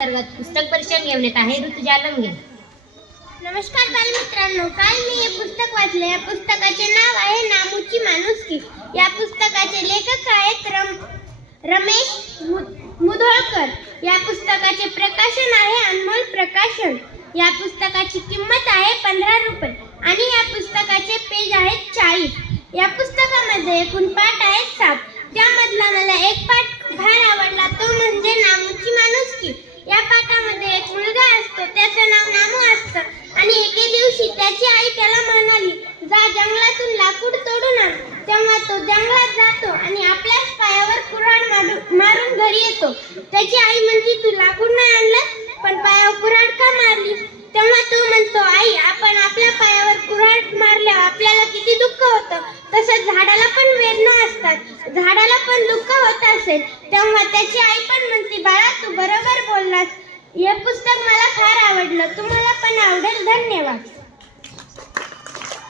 अंतर्गत पुस्तक परिचय घेऊन येत आहे ऋतुजा लंगे. नमस्कार बालमित्रांनो, काल मी हे पुस्तक वाचले. या पुस्तकाचे नाव आहे नामूची माणुसकी. या पुस्तकाचे लेखक आहेत रमेश मुधोळकर. या पुस्तकाचे प्रकाशन आहे अनमोल प्रकाशन. या पुस्तकाची किंमत आहे 15 रुपये आणि या पुस्तकाचे पेज आहेत 40. या पुस्तकामध्ये एकूण पाठ आहेत 7. त्यामधला मला एक पाठ फार आवडला, तो म्हणजे नामूची माणुसकी. या पाठामध्ये एक मुलगा असतो, त्याचं नाव नामू असतं आणि एके दिवशी त्याची आई त्याला म्हणाली, जा जंगलातून लाकूड तोडून आण. तेव्हा तो जंगलात जातो आणि आपल्याच पायावर कुऱ्हाड मारून घरी येतो. त्याची आई म्हणते, तू लाकूड नाही आणलं पण पायावर कुऱ्हाड का मारली? तेव्हा तो म्हणतो, आई, आपण आपल्या पायावर कुऱ्हाड मारल्यावर आपल्याला किती दुःख होतं, तसंच झाडाला पण वेदना असतात, झाडाला पण दुःख होत असेल. तेव्हा त्याची आई पण म्हणते, बाळा, तू बरोबर बोललास. हे पुस्तक मला फार आवडलं.